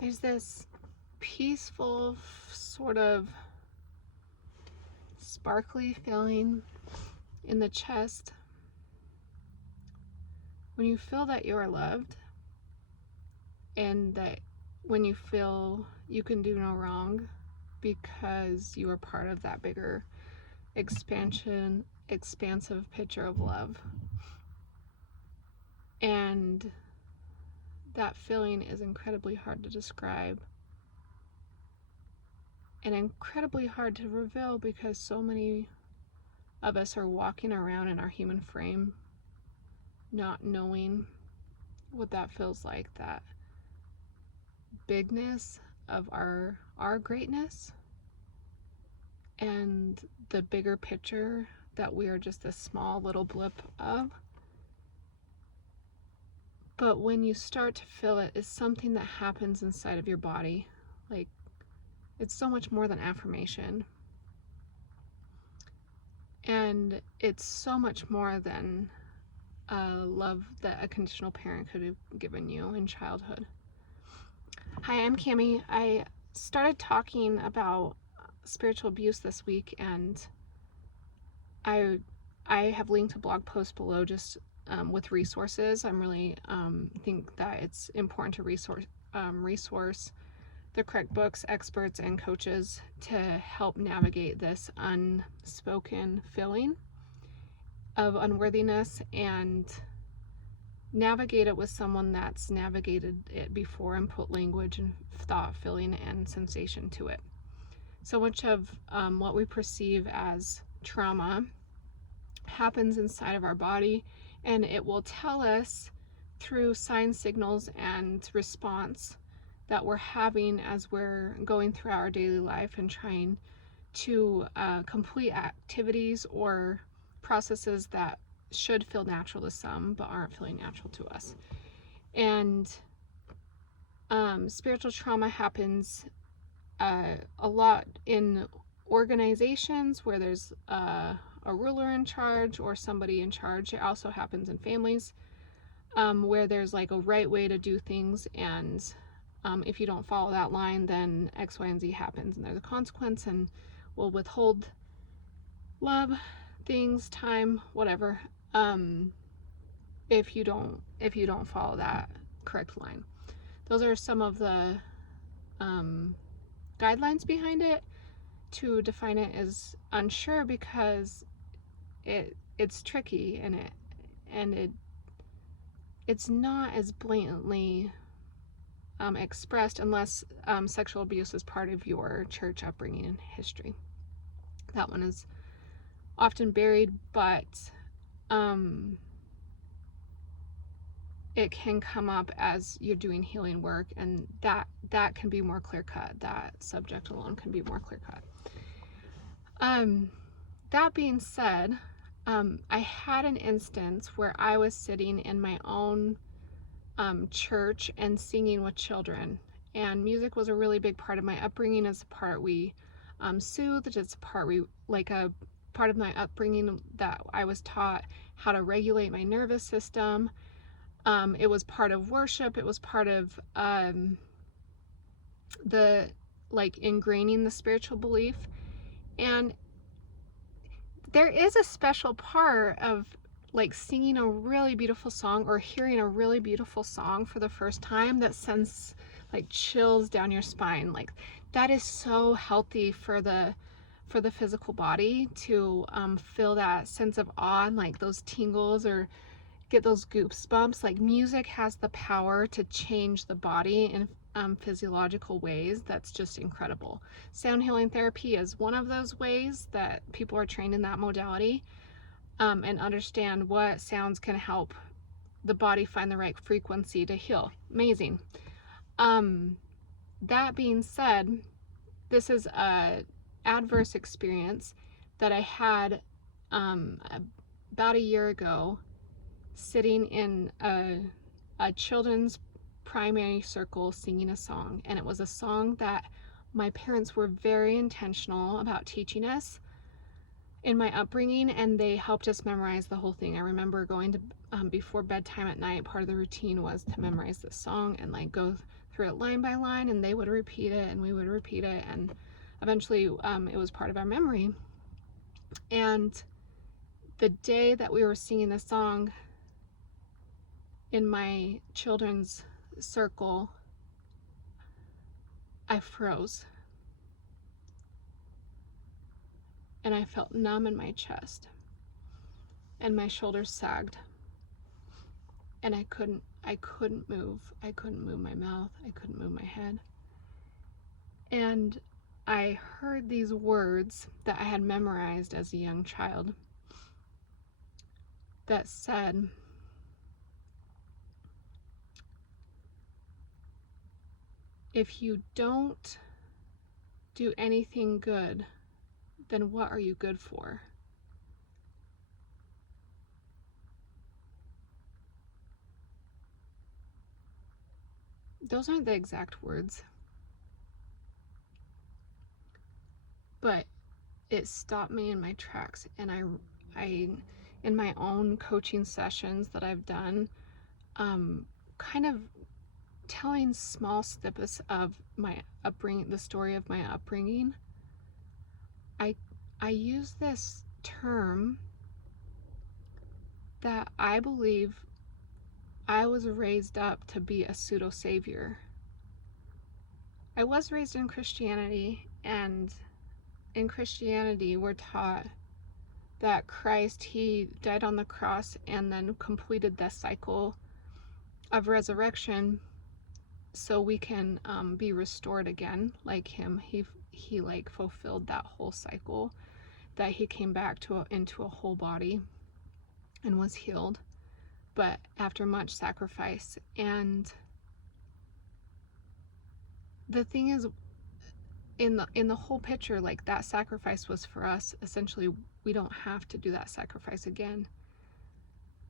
there's this peaceful, sort of sparkly feeling in the chest when you feel that you are loved, and that when you feel you can do no wrong because you are part of that bigger expansive picture of love. And that feeling is incredibly hard to describe and incredibly hard to reveal, because so many of us are walking around in our human frame not knowing what that feels like, that bigness of our greatness and the bigger picture that we are just a small little blip of. But when you start to feel it, it's something that happens inside of your body. Like, it's so much more than affirmation. And it's so much more than love that a conditional parent could have given you in childhood. Hi, I'm Cami. I started talking about spiritual abuse this week, and I have linked a blog post below just with resources. I'm really think that it's important to resource the correct books, experts, and coaches to help navigate this unspoken feeling of unworthiness, and navigate it with someone that's navigated it before and put language and thought, feeling, and sensation to it. So much of what we perceive as trauma happens inside of our body, and it will tell us through sign, signals, and response that we're having as we're going through our daily life and trying to complete activities or processes that should feel natural to some but aren't feeling natural to us. And spiritual trauma happens a lot in organizations where there's a ruler in charge or somebody in charge. It also happens in families where there's like a right way to do things, and if you don't follow that line, then X, Y, and Z happens, and there's a consequence, and will withhold love, things, time, whatever, if you don't follow that correct line. Those are some of the guidelines behind it. To define it is unsure because it's tricky, and it's not as blatantly expressed unless sexual abuse is part of your church upbringing and history. That one is often buried, but it can come up as you're doing healing work, and that can be more clear-cut. That subject alone can be more clear-cut. That being said, I had an instance where I was sitting in my own church and singing with children, and music was a really big part of my upbringing. It's a part we soothed. It's a part part of my upbringing that I was taught how to regulate my nervous system. It was part of worship. It was part of the ingraining the spiritual belief. And there is a special part of singing a really beautiful song or hearing a really beautiful song for the first time that sends chills down your spine. That is so healthy for the physical body to feel that sense of awe and those tingles or get those goosebumps. Music has the power to change the body in physiological ways that's just incredible. Sound healing therapy is one of those ways that people are trained in that modality and understand what sounds can help the body find the right frequency to heal. Amazing. That being said, this is a adverse experience that I had about a year ago, sitting in a children's primary circle singing a song. And it was a song that my parents were very intentional about teaching us in my upbringing, and they helped us memorize the whole thing. I remember going to before bedtime at night, part of the routine was to memorize this song and go through it line by line, and they would repeat it and we would repeat it, and eventually it was part of our memory. And the day that we were singing the song in my children's circle, I froze and I felt numb in my chest and my shoulders sagged, and I couldn't move. I couldn't move my mouth. I couldn't move my head. And I heard these words that I had memorized as a young child that said, if you don't do anything good, then what are you good for? Those aren't the exact words, but it stopped me in my tracks. And I in my own coaching sessions that I've done, kind of telling small snippets of my upbringing, the story of my upbringing, I use this term that I believe I was raised up to be a pseudo savior. I was raised in Christianity, and in Christianity we're taught that Christ, he died on the cross and then completed the cycle of resurrection so we can be restored again like him. He like fulfilled that whole cycle, that he came back into a whole body and was healed, but after much sacrifice. And the thing is, in the whole picture, like, that sacrifice was for us. Essentially, we don't have to do that sacrifice again.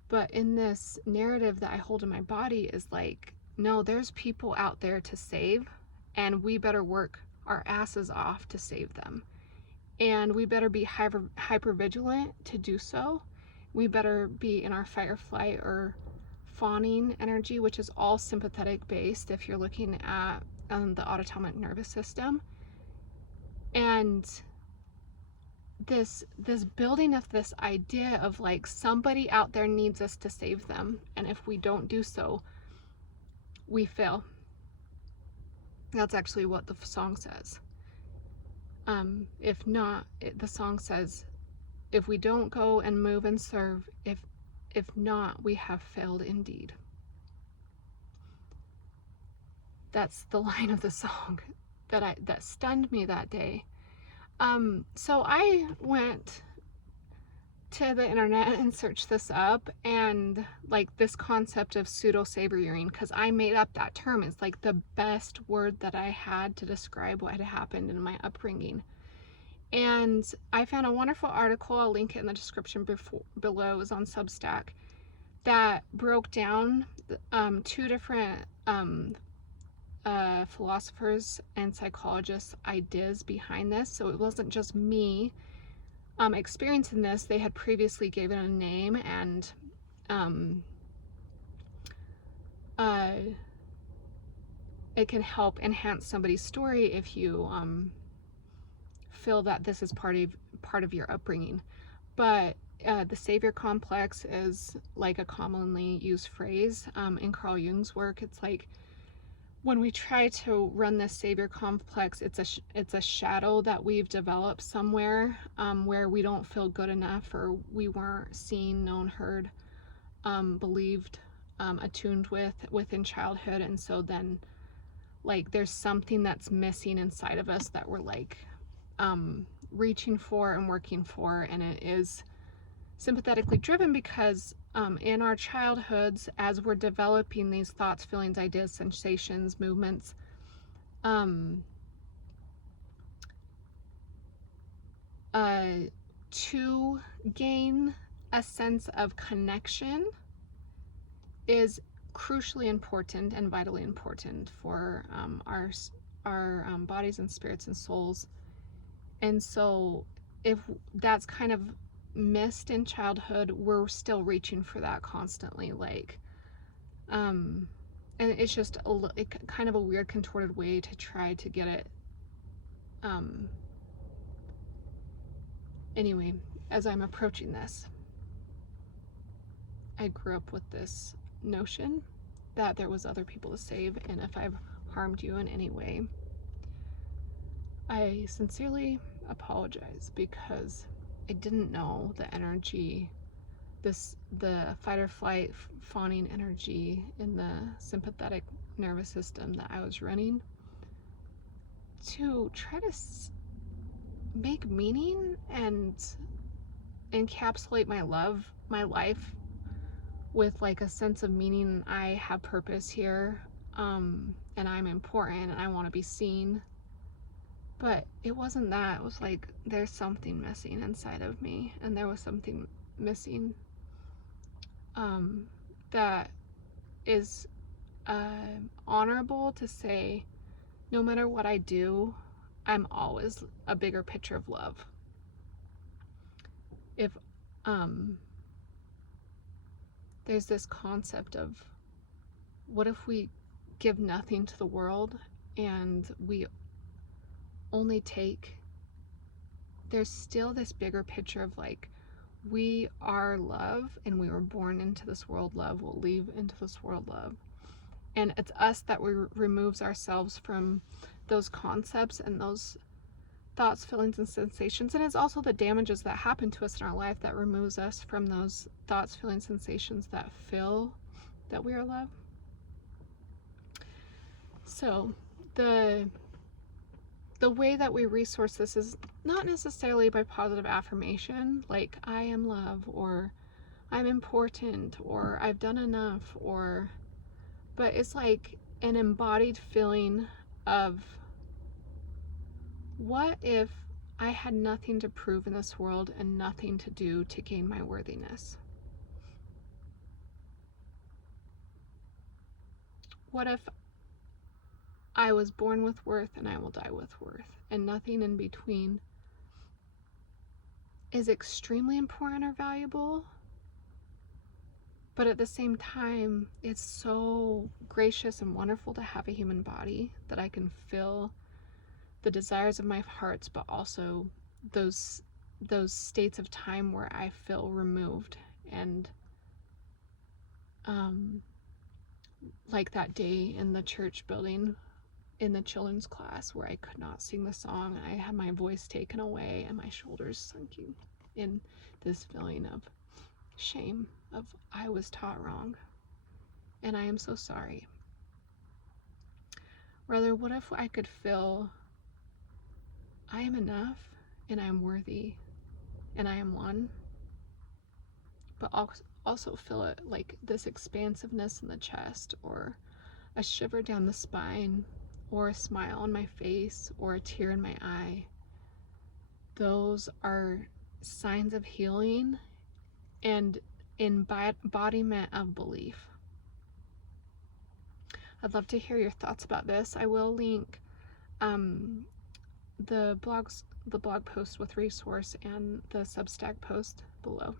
But in this narrative that I hold in my body is like, no, there's people out there to save, and we better work our asses off to save them. And we better be hyper vigilant to do so. We better be in our fight or flight or fawning energy, which is all sympathetic based if you're looking at the autonomic nervous system. And this building of this idea of like, somebody out there needs us to save them, and if we don't do so, we fail. That's actually what the song says. If not, the song says, if we don't go and move and serve, if not, we have failed indeed. That's the line of the song that stunned me that day. So I went to the internet and searched this up, and like, this concept of pseudo saviouring, because I made up that term. It's like the best word that I had to describe what had happened in my upbringing. And I found a wonderful article, I'll link it in the description below. It was on Substack, that broke down two different philosophers and psychologists' ideas behind this. So it wasn't just me experiencing this. They had previously given a name, and it can help enhance somebody's story if you feel that this is part of your upbringing. But the savior complex is like a commonly used phrase in Carl Jung's work. It's like, when we try to run this savior complex, it's a shadow that we've developed somewhere where we don't feel good enough, or we weren't seen, known, heard, believed, attuned within childhood. And so then, like, there's something that's missing inside of us that we're like reaching for and working for, and it is sympathetically driven because in our childhoods, as we're developing these thoughts, feelings, ideas, sensations, movements, to gain a sense of connection is crucially important and vitally important for our bodies and spirits and souls. And so if that's kind of missed in childhood, we're still reaching for that constantly. Like, and it's just kind of a weird contorted way to try to get it. Anyway, as I'm approaching this, I grew up with this notion that there was other people to save, and if I've harmed you in any way, I sincerely apologize, because I didn't know the energy, the fight or flight fawning energy in the sympathetic nervous system that I was running to try to make meaning and encapsulate my life with like a sense of meaning. I have purpose here, and I'm important, and I want to be seen. But it wasn't that. It was like, there's something missing inside of me, and there was something missing that is honorable to say, no matter what I do, I'm always a bigger picture of love. If there's this concept of, what if we give nothing to the world and we only take? There's still this bigger picture of like, we are love, and we were born into this world love, we'll leave into this world love, and it's us that removes ourselves from those concepts and those thoughts, feelings, and sensations. And it's also the damages that happen to us in our life that removes us from those thoughts, feelings, sensations that feel that we are love. So the way that we resource this is not necessarily by positive affirmation, like I am love, or I'm important, or I've done enough, but it's like an embodied feeling of, what if I had nothing to prove in this world and nothing to do to gain my worthiness? What if I was born with worth and I will die with worth, and nothing in between is extremely important or valuable, but at the same time, it's so gracious and wonderful to have a human body that I can feel the desires of my hearts, but also those states of time where I feel removed, and like that day in the church building in the children's class where I could not sing the song, I had my voice taken away and my shoulders sunken in this feeling of shame, of I was taught wrong and I am so sorry. Rather, what if I could feel I am enough and I am worthy and I am one, but also feel it like this expansiveness in the chest, or a shiver down the spine, or a smile on my face, or a tear in my eye. Those are signs of healing and embodiment of belief. I'd love to hear your thoughts about this. I will link the blog post with resource and the Substack post below.